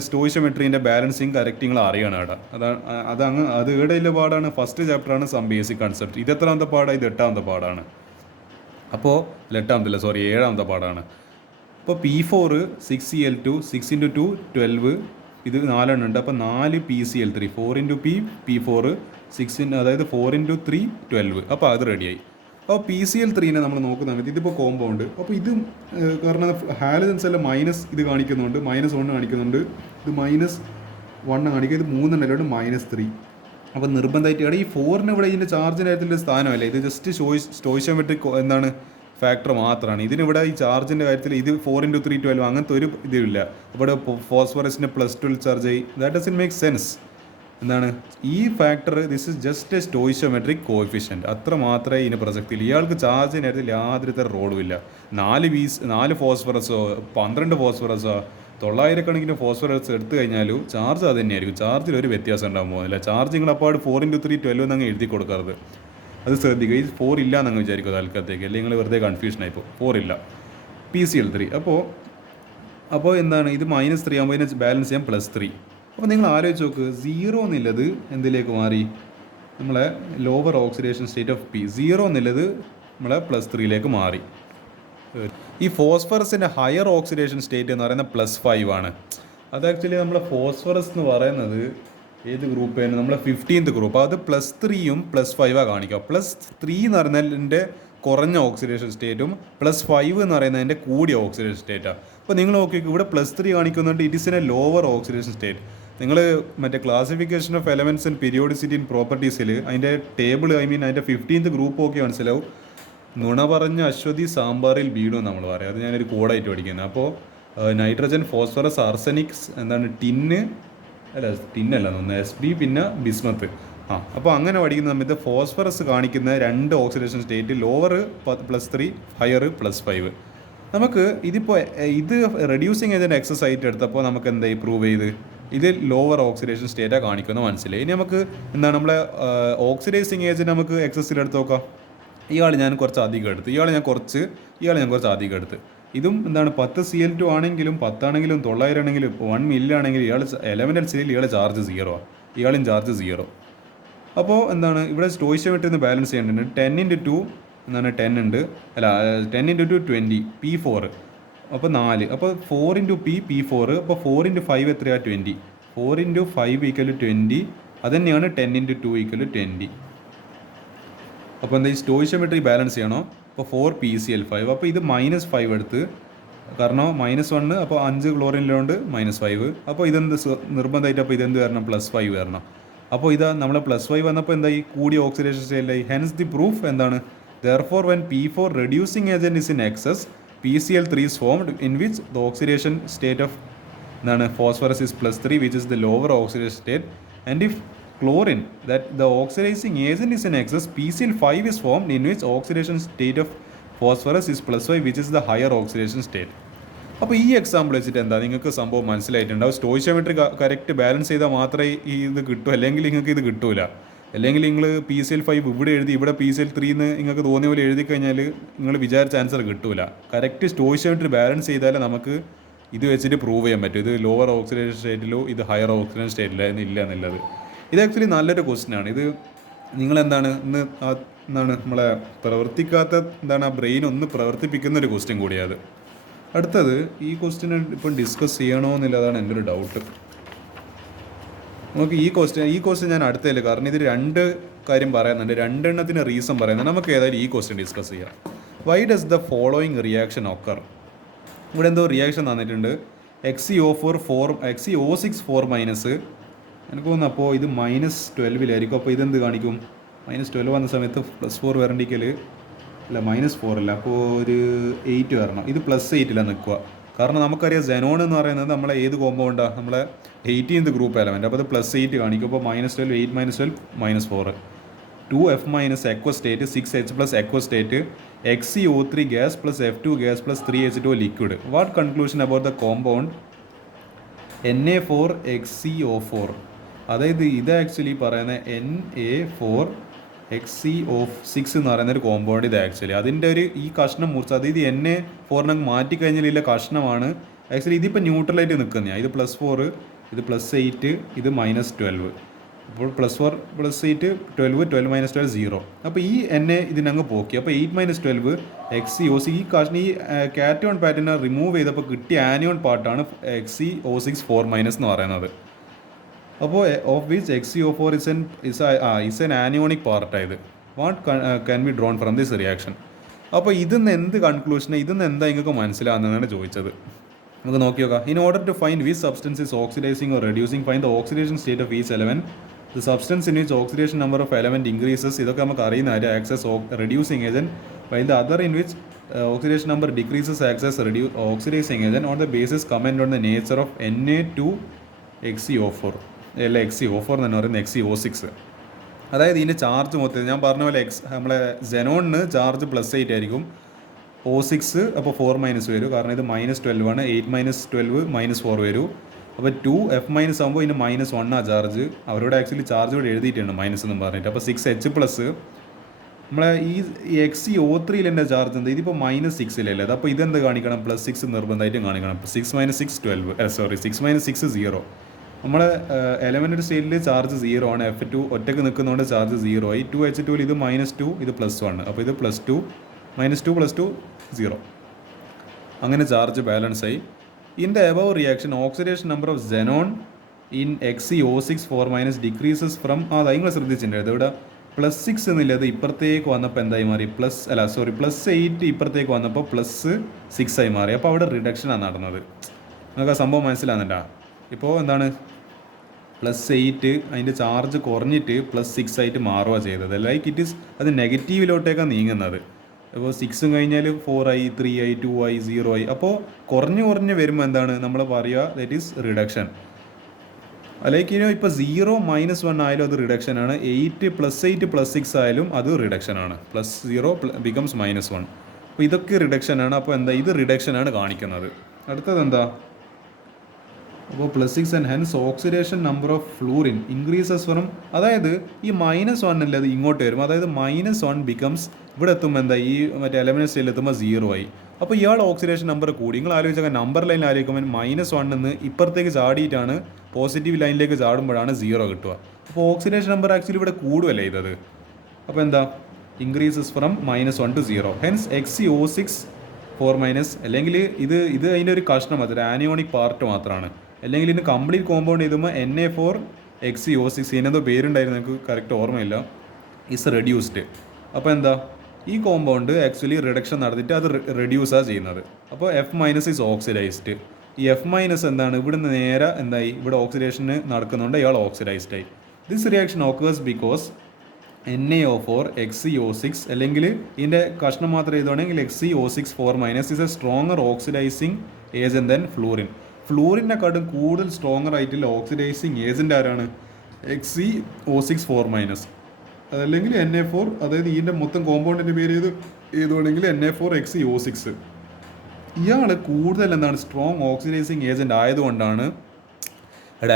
സ്റ്റോയിഷ്യോമെട്രീൻ്റെ ബാലൻസിങ് കറക്റ്റിങ്ങൾ അറിയണം അവിടെ. അത് ഇവിടെയുള്ള പാടാണ്. ഫസ്റ്റ് ചാപ്റ്ററാണ് സം ബേസിക് കോൺസെപ്റ്റ്. ഇത് എത്രാമത്തെ പാടാണ്, ഇത് 8ാമത്തെ പാടാണ്. അപ്പോൾ 7ാമത്തെ പാടാണ്. അപ്പോൾ P4 6Cl2, 6 × 2 12, ഇത് 4 ഉണ്ട്. അപ്പോൾ 4PCl3, 4 × P, P4 6, അതായത് 4 × 3 12. അപ്പോൾ അത് റെഡിയായി. അപ്പോൾ PCl3നെ നമ്മൾ നോക്കുന്ന സമയത്ത് ഇതിപ്പോൾ കോമ്പൗണ്ട്. അപ്പോൾ ഇത് കാരണം ഹാലജൻസ് എല്ലാം മൈനസ് ഇത് കാണിക്കുന്നുണ്ട്, -1 കാണിക്കുന്നുണ്ട്, ഇത് -1 കാണിക്കുക, ഇത് 3 ഉണ്ടല്ലോ, -3. അപ്പോൾ നിർബന്ധമായിട്ട് ഇവിടെ ഈ 4ന് ഇവിടെ ഇതിൻ്റെ ചാർജിൻ്റെ കാര്യത്തിൽ സ്ഥാനമല്ല, ഇത് ജസ്റ്റ് സ്റ്റോയിഷ്യോമെട്രിക് എന്താണ് ഫാക്ടർ മാത്രമാണ്. ഇതിനിവിടെ ഈ ചാർജിൻ്റെ കാര്യത്തിൽ ഇത് 4x312 അങ്ങനത്തെ ഒരു ഇതില്ല. ഇവിടെ ഫോസ്ഫറസിന് +12 ചാർജ് ആയി, ദാറ്റ് ഡസൻറ്റ് മേക്ക് സെൻസ്. എന്താണ് ഈ factor, this is just A സ്റ്റോയിഷ്യോമെട്രിക് coefficient, അത്ര മാത്രമേ ഇതിന് പ്രസക്തിയില്ല. ഇയാൾക്ക് ചാർജിൻ്റെ കാര്യത്തിൽ യാതൊരു തരം റോളും ഇല്ല. 4 ഫോസ്ഫറസോ 12 ഫോസ്ഫറസോ 900 കണക്കിന് ഫോസ്ഫറസ് എടുത്തു കഴിഞ്ഞാലും ചാർജ് അത് തന്നെയായിരിക്കും. ചാർജിൽ ഒരു വ്യത്യാസം ഉണ്ടാകാൻ പോകുന്നില്ല. ചാർജ് നിങ്ങൾ അപ്പോൾ 4x312 എന്നങ്ങ് എഴുതി കൊടുക്കരുത്, അത് ശ്രദ്ധിക്കുക. ഈ 4 ഇല്ല എന്നങ്ങ് വിചാരിക്കുക തൽക്കാലത്തേക്ക്, അല്ലെങ്കിൽ നിങ്ങൾ വെറുതെ കൺഫ്യൂഷൻ ആയിപ്പോൾ 4 ഇല്ല PCl3. അപ്പോൾ എന്താണ് ഇത് -3 ആകുമ്പോൾ ഇതിനെ ബാലൻസ് ചെയ്യാൻ +3. അപ്പോൾ നിങ്ങൾ ആലോചിച്ച് നോക്ക്, 0 എന്നുള്ളത് എന്തിലേക്ക് മാറി, നമ്മളെ lower oxidation state of P. 0 എന്നുള്ളത് നമ്മളെ +3ലേക്ക് മാറി. ഈ ഫോസ്ഫറസിൻ്റെ ഹയർ ഓക്സിഡേഷൻ സ്റ്റേറ്റ് എന്ന് പറയുന്നത് +5 ആണ്. അത് ആക്ച്വലി നമ്മളെ ഫോസ്ഫറസ് എന്ന് പറയുന്നത് ഏത് ഗ്രൂപ്പാണ്, നമ്മളെ 15th ഗ്രൂപ്പ്. അത് +3ഉം +5 കാണിക്കുക. +3 എന്ന് പറയുന്നതിൻ്റെ കുറഞ്ഞ ഓക്സിഡേഷൻ സ്റ്റേറ്റും +5 എന്ന് പറയുന്നതിൻ്റെ കൂടിയ ഓക്സിഡേഷൻ സ്റ്റേറ്റാണ്. അപ്പോൾ നിങ്ങൾ നോക്കി ഇവിടെ +3 കാണിക്കുന്നുണ്ട്, it is in a lower oxidation state. നിങ്ങൾ മറ്റേ classification of elements and periodicity in പ്രോപ്പർട്ടീസിൽ അതിൻ്റെ ടേബിൾ, അതിൻ്റെ 15th ഗ്രൂപ്പ് ഒക്കെ മനസ്സിലാവും. നുണ പറഞ്ഞ അശ്വതി സാമ്പാറിൽ വീണു നമ്മൾ പറയാം, അത് ഞാനൊരു കോഡായിട്ട് പഠിക്കുന്നത്. അപ്പോൾ നൈട്രജൻ, ഫോസ്ഫറസ്, ആർസനിക്സ്, എന്താണ് ടിന്നല്ല തോന്നുന്നു, SB, പിന്നെ ബിസ്മത്ത്. അപ്പോൾ അങ്ങനെ പഠിക്കുന്ന സമയത്ത് ഫോസ്ഫറസ് കാണിക്കുന്ന 2 ഓക്സിഡേഷൻ സ്റ്റേറ്റ്, ലോവർ +3, ഹയർ +5. നമുക്ക് ഇതിപ്പോൾ ഇത് റെഡ്യൂസിങ് ഏജൻറ്റ് എക്സസ് ആയിട്ട് എടുത്തപ്പോൾ നമുക്ക് എന്തായി പ്രൂവ് ചെയ്ത് ഇത് ലോവർ ഓക്സിഡേഷൻ സ്റ്റേറ്റാണ് കാണിക്കുന്നത് മനസ്സിലായി. ഇനി നമുക്ക് എന്താണ് നമ്മളെ ഓക്സിഡൈസിങ് ഏജൻറ്റ് നമുക്ക് എക്സസിൽ എടുത്ത് നോക്കാം. ഇയാൾ ഞാൻ കുറച്ച് അധികം എടുത്ത്, ഇയാൾ ഞാൻ കുറച്ച് അധികം എടുത്ത്. ഇതും എന്താണ് 10 Cl2 ആണെങ്കിലും 10 ആണെങ്കിലും 900 ആണെങ്കിലും 1 മില്ലി ആണെങ്കിലും ഇയാൾ എലമെൻ്റൽ സ്റ്റേറ്റിൽ ഇയാളെ ചാർജ് 0 ആണ്, ഇയാളും ചാർജ് 0. അപ്പോൾ എന്താണ് ഇവിടെ സ്റ്റോയിഷ്യോമെട്രി ബാലൻസ് ചെയ്യേണ്ടത് 10x2 എന്താണ് 10 ഉണ്ട്, അല്ല 10x2 20 P4, അപ്പോൾ 4, അപ്പോൾ 4x P P4, അപ്പോൾ 4x5 എത്രയാണ് 20, 4x5 = 20. അത് തന്നെയാണ് 10x2 = 20. അപ്പോൾ എന്താ ഈ സ്റ്റോയിഷ്യോമെട്രി ബാലൻസ് ചെയ്യണോ, അപ്പോൾ 4 PCl5. അപ്പോൾ ഇത് -5 എടുത്ത്, കാരണം -1, അപ്പോൾ 5 ക്ലോറിനിലുണ്ട് -5. അപ്പോൾ ഇതെന്ത് നിർബന്ധമായിട്ട്, അപ്പോൾ ഇതെന്ത് വരണം, +5 വരണം. അപ്പോൾ ഇതാ നമ്മളെ +5 വന്നപ്പോൾ എന്തായി, കൂടിയ ഓക്സിഡേഷൻ സ്റ്റേറ്റിലായി. ഹെൻസ് ദി പ്രൂഫ് എന്താണ്, therefore when P4 reducing agent is in excess, PCl3 is formed in which the oxidation state of phosphorus is +3, which is the lower oxidation state. And if chlorine, that the oxidizing agent is in excess, PCl5 is formed in which oxidation state of phosphorus is +5, which is the higher oxidation state. അപ്പോൾ ഈ example വെച്ചിട്ട് എന്താ നിങ്ങൾക്ക് സംഭവം മനസ്സിലായിട്ടുണ്ടാവും. സ്റ്റോയിഷ്യോമെട്രി correct balance ചെയ്താൽ മാത്രമേ ഈ ഇത് കിട്ടൂ, അല്ലെങ്കിൽ നിങ്ങൾക്ക് ഇത് കിട്ടൂല. അല്ലെങ്കിൽ നിങ്ങൾ PCl5 ഇവിടെ എഴുതി, ഇവിടെ PCl3 എന്ന് നിങ്ങൾക്ക് തോന്നിയ പോലെ എഴുതി കഴിഞ്ഞാൽ നിങ്ങൾ വിചാരിച്ച ആൻസർ കിട്ടൂല. കറക്റ്റ് സ്റ്റോയിഷ്യോമെട്രി ബാലൻസ് ചെയ്താലേ നമുക്ക് ഇത് വെച്ചിട്ട് പ്രൂവ് ചെയ്യാൻ പറ്റും ഇത് ലോവർ ഓക്സിഡേഷൻ സ്റ്റേറ്റിലോ ഇത് ഹയർ ഓക്സിഡേഷൻ സ്റ്റേറ്റിലോ ഇല്ല എന്നുള്ളത്. ഇത് ആക്ച്വലി നല്ലൊരു ക്വസ്റ്റ്യനാണ്. ഇത് നിങ്ങളെന്താണ് എന്താണ് നമ്മളെ പ്രവർത്തിക്കാത്ത ആ ബ്രെയിൻ ഒന്ന് പ്രവർത്തിപ്പിക്കുന്ന ഒരു ക്വസ്റ്റ്യൻ കൂടിയാണ്. അടുത്തത് ഈ ക്വസ്റ്റ്യൻ ഇപ്പം ഡിസ്കസ് ചെയ്യണോ എന്നുള്ളതാണ് എൻ്റെ ഒരു ഡൗട്ട്. നമുക്ക് ഈ ക്വസ്റ്റ്യൻ ഞാൻ അടുത്തതിൽ, കാരണം ഇത് 2 കാര്യം പറയുന്നുണ്ട്, 2 എണ്ണത്തിന് റീസൺ പറയുന്നുണ്ട്. നമുക്ക് ഏതായാലും ഈ ക്വസ്റ്റ്യൻ ഡിസ്കസ് ചെയ്യാം. Why does the following reaction occur? ഇവിടെ എന്തോ റിയാക്ഷൻ തന്നിട്ടുണ്ട്, XeO6 4- എനിക്ക് തോന്നുന്നു. അപ്പോൾ ഇത് -12 അപ്പോൾ ഇതെന്ത് കാണിക്കും, -12 വന്ന സമയത്ത് +4 വരണ്ടിക്കൽ, അല്ല -4 അല്ല, അപ്പോൾ ഒരു 8 വരണം. ഇത് +8 നിൽക്കുക, കാരണം നമുക്കറിയാം സെനോൺ എന്ന് പറയുന്നത് നമ്മളെ ഏത് കോമ്പൗണ്ടാണ്, നമ്മളെ 18th ഗ്രൂപ്പ് എലമെൻറ്റ്. അപ്പോൾ അത് +8 കാണിക്കും. അപ്പോൾ -12, 8 - 12 -4, 2F- aqueous state, 6H + aqueous state, XeO3 gas + F2 gas + 3H2 liquid. What conclusion about the compound Na4XeO4? അതായത് ഇത് ആക്ച്വലി പറയുന്ന Na4XeO6 എന്ന് പറയുന്നൊരു കോമ്പൗണ്ട്. ഇത് ആക്ച്വലി അതിൻ്റെ ഈ കഷ്ണം മുറിച്ച്, അതായത് Na4 മാറ്റിക്കഴിഞ്ഞാലുള്ള കഷ്ണമാണ് ആക്ച്വലി ഇതിപ്പോൾ ന്യൂട്രലായിട്ട് നിൽക്കുന്നതാണ്. ഇത് +4, ഇത് +8, ഇത് -12. അപ്പോൾ +4 +8 12, 12 - 12 0. അപ്പോൾ ഈ ഇതിനങ്ങ് പോക്കി. അപ്പോൾ 8 - 12 XeO6, ഈ കഷ്ണം ഈ കാറ്റോൺ പാറ്റേൺ റിമൂവ് ചെയ്തപ്പോൾ കിട്ടിയ ആനിയോൺ പാർട്ടാണ് XeO6 4- എന്ന് പറയുന്നത്. അപ്പോൾ of which XeO4 is an anionic പാർട്ടായത്. What can be drawn from this reaction. അപ്പോൾ ഇതിന്ന് എന്ത് കൺക്ലൂഷന്, ഇതിന്ന് എന്താ നിങ്ങൾക്ക് മനസ്സിലാകുന്നതാണ് ചോദിച്ചത്. നമുക്ക് നോക്കി നോക്കാം. In order to find which substance is oxidising or reducing, find the oxidation state of each element. The substance in which oxidation number of element increases, ഇതൊക്കെ നമുക്ക് അറിയുന്ന കാര്യം. Acts as reducing agent, while the other in which oxidation number decreases acts as oxidising agent on the basis comment on the nature of Na2XeO4, അല്ല XeO4 എന്ന് തന്നെ പറയുന്നത് XeO6. അതായത് ഇതിൻ്റെ ചാർജ് മൊത്തം ഞാൻ പറഞ്ഞ പോലെ നമ്മളെ സെനോണിന് ചാർജ് +8 ആയിരിക്കും, O6 അപ്പോൾ 4- വരും, കാരണം ഇത് -12 ആണ്. 8 - 12 -4 വരും. അപ്പോൾ 2F- ആകുമ്പോൾ ഇതിന് -1 ആ ചാർജ്. അവരോട് ആക്ച്വലി ചാർജ് ഇവിടെ എഴുതിയിട്ടുണ്ട് മൈനസ് എന്ന് പറഞ്ഞിട്ട്. അപ്പോൾ 6H+. നമ്മളെ ഈ XeO3 എൻ്റെ ചാർജ് എന്താ, ഇതിപ്പോൾ -6 അപ്പോൾ ഇതെന്ത് കാണിക്കണം, +6 നിർബന്ധമായിട്ടും കാണിക്കണം. 6 - 6 12, 6 - 6 0. നമ്മളെ എലമെൻ്റ് സ്റ്റേറ്റിൽ ചാർജ് 0 ആണ്. F2 ഒറ്റയ്ക്ക് നിൽക്കുന്നതുകൊണ്ട് ചാർജ് 0 ആയി. 2H2 ഇത് -2, ഇത് +1, അപ്പോൾ ഇത് +2 -2 +2 0. അങ്ങനെ ചാർജ് ബാലൻസ് ആയി. In the above reaction oxidation number of xenon in XeO6 4- decreases from, നിങ്ങൾ ശ്രദ്ധിച്ചിട്ടുണ്ടായിരുന്നു ഇവിടെ +6 എന്നുള്ളത് ഇപ്പുറത്തേക്ക് വന്നപ്പോൾ എന്തായി മാറി, +8 ഇപ്പുറത്തേക്ക് വന്നപ്പോൾ +6 ആയി മാറി. അപ്പോൾ അവിടെ റിഡക്ഷനാണ് നടന്നത്. നിങ്ങൾക്ക് ആ സംഭവം മനസ്സിലാകുന്നുണ്ട. ഇപ്പോൾ എന്താണ് +8 അതിൻ്റെ ചാർജ് കുറഞ്ഞിട്ട് +6 ആയിട്ട് മാറുക ചെയ്തത്. ലൈക്ക് ഇറ്റ് ഈസ് അത് നെഗറ്റീവിലോട്ടേക്കാണ് നീങ്ങുന്നത്. അപ്പോൾ 6 കഴിഞ്ഞാൽ 4 ആയി, 3 ആയി, 2 ആയി, 0 ആയി. അപ്പോൾ കുറഞ്ഞ് വരുമ്പോൾ എന്താണ് നമ്മൾ പറയുക, ദാറ്റ് ഈസ് റിഡക്ഷൻ. അല്ലെങ്കിൽ ഇപ്പോൾ 0 - 1 ആയാലും അത് റിഡക്ഷനാണ്. 8 +8 +6 ആയാലും അത് റിഡക്ഷനാണ്. +0 ബിക്കംസ് -1. അപ്പോൾ ഇതൊക്കെ റിഡക്ഷനാണ്. അപ്പോൾ എന്താ, ഇത് റിഡക്ഷനാണ് കാണിക്കുന്നത്. അടുത്തത് എന്താ, അപ്പോൾ +6 and hence oxidation number of fluorine increases from, അതായത് ഈ -1 അല്ലേ അത് ഇങ്ങോട്ട് വരും. അതായത് -1 ബിക്കംസ് ഇവിടെ എത്തുമ്പോൾ എന്താ, ഈ മറ്റേ എലമെൻറ്റ് സ്റ്റേജിൽ എത്തുമ്പോൾ 0 ആയി. അപ്പോൾ ഇയാൾ ഓക്സിഡേഷൻ നമ്പർ കൂടി. നിങ്ങൾ ആലോചിച്ചാൽ നമ്പർ ലൈനിൽ ആലോചിക്കുമ്പോൾ -1 നിന്ന് ഇപ്പുറത്തേക്ക് ചാടിയിട്ടാണ് പോസിറ്റീവ് ലൈനിലേക്ക് ചാടുമ്പോഴാണ് 0 കിട്ടുക. അപ്പോൾ ഓക്സിഡേഷൻ നമ്പർ ആക്ച്വലി ഇവിടെ കൂടുമല്ലേ ഇതത്. അപ്പോൾ എന്താ, increases from -1 to 0. Hence XeO6 4-, അല്ലെങ്കിൽ ഇത് അതിൻ്റെ ഒരു കഷ്ണം, അതൊരു ആനിയോണിക് പാർട്ട് മാത്രമാണ്. അല്ലെങ്കിൽ ഇതിന് കംപ്ലീറ്റ് കോമ്പൗണ്ട് ചെയ്തുമ്പോൾ Na4XeO6, ഇതിനെന്തോ പേരുണ്ടായിരുന്നു, എനിക്ക് കറക്റ്റ് ഓർമ്മയില്ല, ഇസ് റെഡ്യൂസ്ഡ്. അപ്പോൾ എന്താ, ഈ കോമ്പൗണ്ട് ആക്ച്വലി റിഡക്ഷൻ നടത്തിയിട്ട് അത് റെഡ്യൂസാണ് ചെയ്യുന്നത്. അപ്പോൾ F- ഇസ് ഓക്സിഡൈസ്ഡ്. ഈ F- എന്താണ്, ഇവിടുന്ന് നേരെ എന്തായി, ഇവിടെ ഓക്സിഡേഷന് നടക്കുന്നുണ്ട്, ഇയാൾ ഓക്സിഡൈസ്ഡ് ആയി. This reaction occurs because NaO4 XeO6, അല്ലെങ്കിൽ ഇതിൻ്റെ കഷ്ണം മാത്രം ചെയ്തുകൊണ്ടെങ്കിൽ XeO6 4- is a stronger oxidising agent than fluorine. ഫ്ലൂറിനെക്കാട്ടും കൂടുതൽ സ്ട്രോങ്ങർ ആയിട്ടുള്ള ഓക്സിഡൈസിങ് ഏജന്റ് ആരാണ്, XeO6 4-. അതല്ലെങ്കിൽ Na4, അതായത് ഇതിൻ്റെ മൊത്തം കോമ്പൗണ്ടിൻ്റെ പേര് ചെയ്തുകൊണ്ടെങ്കിൽ Na4XeO6. ഇയാൾ കൂടുതൽ എന്താണ്, സ്ട്രോങ് ഓക്സിഡൈസിങ് ഏജന്റ് ആയതുകൊണ്ടാണ്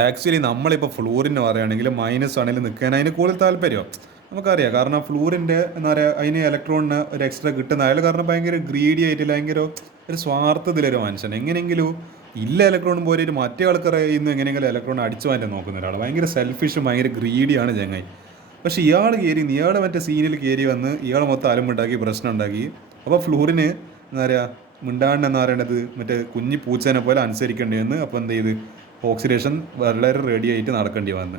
ആക്ച്വലി നമ്മളിപ്പോൾ ഫ്ലൂറിന് പറയുകയാണെങ്കിൽ -1 നിൽക്കാൻ അതിന് കൂടുതൽ താല്പര്യം നമുക്കറിയാം. കാരണം ഫ്ലൂറിൻ്റെ എന്താ പറയുക, അതിന് ഇലക്ട്രോണിന് ഒരു എക്സ്ട്രാ കിട്ടുന്ന അയാൾ കാരണം ഭയങ്കര ഗ്രീഡി ആയിട്ടില്ല, ഭയങ്കര ഒരു സ്വാർത്ഥത്തിലൊരു മനുഷ്യൻ. എങ്ങനെയെങ്കിലും ഇല്ല ഇലക്ട്രോണും പോയിട്ട് മറ്റേ ആൾക്കറിയുന്നു എങ്ങനെയെങ്കിലും ഇലക്ട്രോൺ അടിച്ചു മാറ്റാൻ നോക്കുന്ന ഒരാൾ. ഭയങ്കര സെൽഫിഷും ഭയങ്കര ഗ്രീഡിയാണ് ചങ്ങായി. പക്ഷേ ഇയാൾ ഇയാൾ മറ്റേ സീനിൽ കയറി വന്ന് ഇയാൾ മൊത്തം അലമ്പുണ്ടാക്കി, പ്രശ്നം ഉണ്ടാക്കി. അപ്പോൾ ഫ്ലൂറിന് എന്താ പറയുക, മിണ്ടാണ്ട് എന്ന് പറയണത് മറ്റേ കുഞ്ഞി പൂച്ചേനെ പോലെ അനുസരിക്കേണ്ടി വന്ന്. അപ്പോൾ എന്ത് ചെയ്ത് ഓക്സിഡേഷൻ വളരെ റെഡി ആയിട്ട് നടക്കേണ്ടി വന്ന്.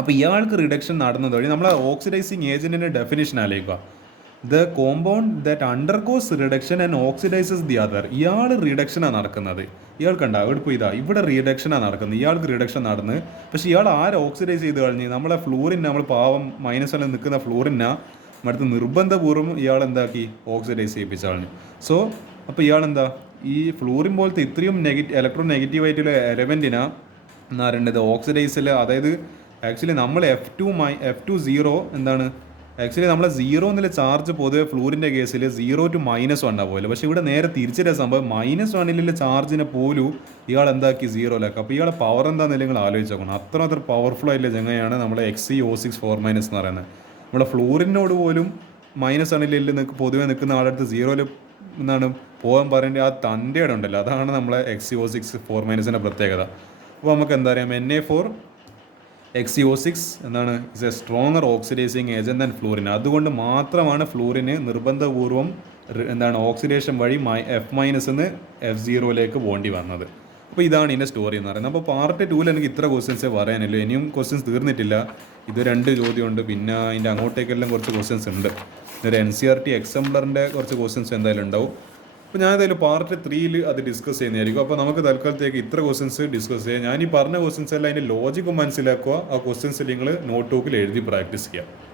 അപ്പോൾ ഇയാൾക്ക് റിഡക്ഷൻ നടന്നത് വഴി നമ്മൾ ഓക്സിഡൈസിങ് ഏജൻറ്റിൻ്റെ ഡെഫിനിഷൻ ആലോചിക്കുക. The compound that undergoes reduction and oxidises the other. ഇയാൾ റിഡക്ഷനാണ് നടക്കുന്നത്. ഇയാൾക്കുണ്ടാവും ഇപ്പോൾ ഇവിടെ റിഡക്ഷനാണ് നടക്കുന്നത്, ഇയാൾക്ക് റിഡക്ഷൻ നടന്ന്. പക്ഷേ ഇയാൾ ഓക്സിഡൈസ് ചെയ്ത് കഴിഞ്ഞ് നമ്മളെ ഫ്ലൂറിനെ, നമ്മൾ പാവം -1 നിൽക്കുന്ന ഫ്ലൂറിനെ അടുത്ത് നിർബന്ധപൂർവ്വം ഇയാൾ എന്താക്കി, ഓക്സിഡൈസ് ചെയ്യിപ്പിച്ച കളഞ്ഞു. സോ അപ്പോൾ ഇയാളെന്താ, ഈ ഫ്ലൂറിൻ പോലത്തെ ഇത്രയും ഇലക്ട്രോൺ നെഗറ്റീവായിട്ടുള്ള എലമെൻറ്റിനാ എന്താ പറയേണ്ടത്, ഓക്സിഡൈസിൽ. അതായത് ആക്ച്വലി നമ്മൾ F2 0 എന്താണ്, ആക്ച്വലി നമ്മളെ 0 എന്നുള്ള ചാർജ് പൊതുവെ ഫ്ലൂറിൻ്റെ കേസിൽ 0 to -1 പോലെ. പക്ഷേ ഇവിടെ നേരെ തിരിച്ചിട്ട സംഭവം -1 ചാർജിനെ പോലും ഇയാൾ എന്താക്കി 0 അപ്പോൾ ഇയാളെ പവർ എന്താണെന്ന് നിങ്ങൾ ആലോചിച്ച് നോക്കണം. അത്ര പവർഫുൾ ആയിട്ടുള്ള ചങ്ങയാണ് നമ്മളെ XeO6 4- എന്ന് പറയുന്നത്. നമ്മളെ ഫ്ലൂറിനോട് പോലും -1 പൊതുവെ നിൽക്കുന്ന ആളടുത്ത് 0 എന്താണ് പോകാൻ പറയേണ്ടത്, ആ തൻ്റെ ഇടം ഉണ്ടല്ലോ, അതാണ് നമ്മളെ XeO6 4- പ്രത്യേകത. അപ്പോൾ നമുക്ക് എന്താ പറയുക, Na4XeO6 എന്താണ്, is a stronger oxidising agent than fluorine. അതുകൊണ്ട് മാത്രമാണ് ഫ്ലൂറിന് നിർബന്ധപൂർവ്വം എന്താണ് ഓക്സിഡേഷൻ വഴി F- നിന്ന് F0 പോകേണ്ടി വന്നത്. അപ്പോൾ ഇതാണ് ഇതിൻ്റെ സ്റ്റോറി എന്ന് പറയുന്നത്. അപ്പോൾ പാർട്ട് 2 എനിക്ക് ഇത്ര ക്വസ്റ്റ്യൻസേ പറയാനുള്ളൂ. ഇനിയും ക്വസ്റ്റ്യൻസ് തീർന്നിട്ടില്ല. ഇത് 2 ചോദ്യമുണ്ട്, പിന്നെ അതിൻ്റെ അങ്ങോട്ടേക്കെല്ലാം കുറച്ച് ക്വസ്റ്റ്യൻസ് ഉണ്ട്. ഒരു NCERT എക്സാംപ്ലറിൻ്റെ കുറച്ച് ക്വസ്റ്റ്യൻസ് എന്തായാലും ഉണ്ടാവും. അപ്പോൾ ഞാൻ ഏതായാലും പാർട്ട് 3 അത് ഡിസ്കസ് ചെയ്യുന്നതായിരിക്കും. അപ്പോൾ നമുക്ക് തൽക്കാലത്തേക്ക് ഇത്ര ക്വസ്റ്റ്യൻസ് ഡിസ്കസ് ചെയ്യാം. ഞാൻ ഈ പറഞ്ഞ ക്വസ്റ്റ്യൻസ് എല്ലാം അതിൻ്റെ ലോജിക്ക് മനസ്സിലാക്കുക. ആ ക്വസ്റ്റ്യൻസ് നിങ്ങൾ നോട്ട് ബുക്കിൽ എഴുതി പ്രാക്ടീസ് ചെയ്യുക.